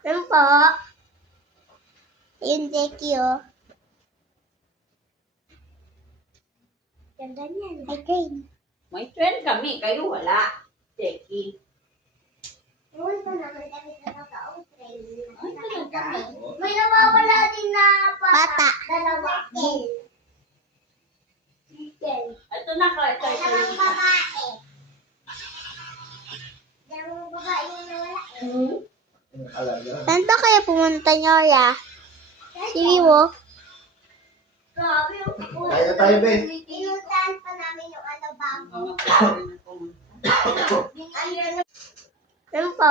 Ano po? Ayun, Jackie, oh. Ganda niyan. Ay, train. May train kami, kayo wala. Jackie. Ewan ko naman kami sa totoong train. Ay, talaga? May nawawala din na bata. Dalawa. Chicken. Ito na ka, ito. Dalawang babae. Dalawang babae yung nawala. Saan ba kayo pumunta niyo, ya? Si Wiwo? Grabe yung Kaya tayo, be. Pinuntahan pa namin yung ano bago. Ano po?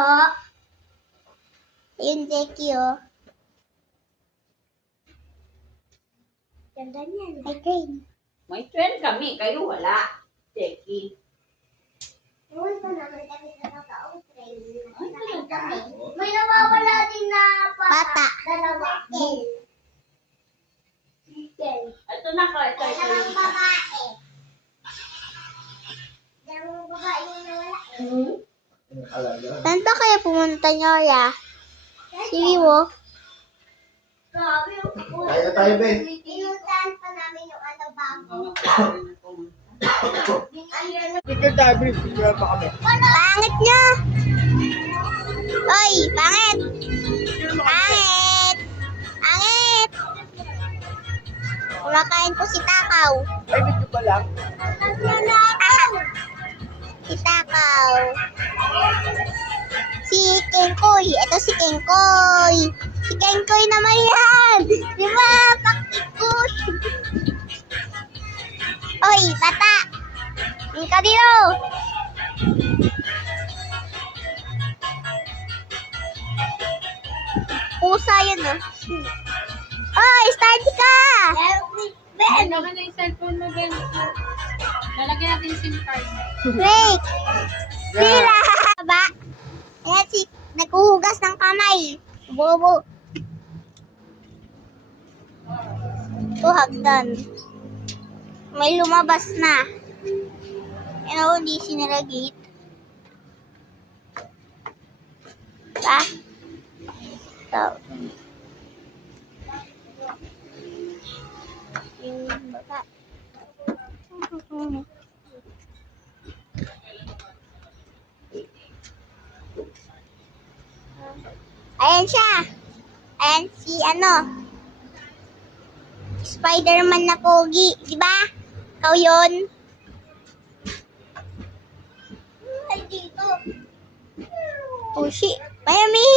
Ayun, Jackie, oh. Ganda niyan. Ay, train. May train kami, kayo wala. Jackie. Ewan ko naman kami sa totoong train. Ay, talaga? May nawawala din na bata. Dalawa. Chicken. Ito na ka, ito. Dalawang babae. Dalawang babae yung nawala. Saan ba kayo pumunta niyo, ya? Si Wiwo? Grabe yung Kaya tayo, be. Pinuntahan pa namin yung ano bago. Pangit niya! Hoy, pangit! Pangit! Pangit! Kumakain ko si Takaw. Ay, dito pa lang. Si Takaw. Si Kengkoy. Ito si Kengkoy. Si Kengkoy naman yan. Di ba? Pakikush. Oy, bata. Hindi ka dito. Pusa yun, oh. Oy, study ka. Ben. Ano ka na yung cellphone mo, Ben? Lalagyan natin yung SIM card. Wait. Sila. Ba? Ayan si, naghuhugas ng kamay. Bobo. Ito hagdan. May lumabas na. Ano, hindi sinaragate. Ba? Ito. Yung baba. Ayan siya. Ayan si ano. Spider-Man na pogi. Diba? Ikaw yun. Ay, dito. Oh, shit. Miami.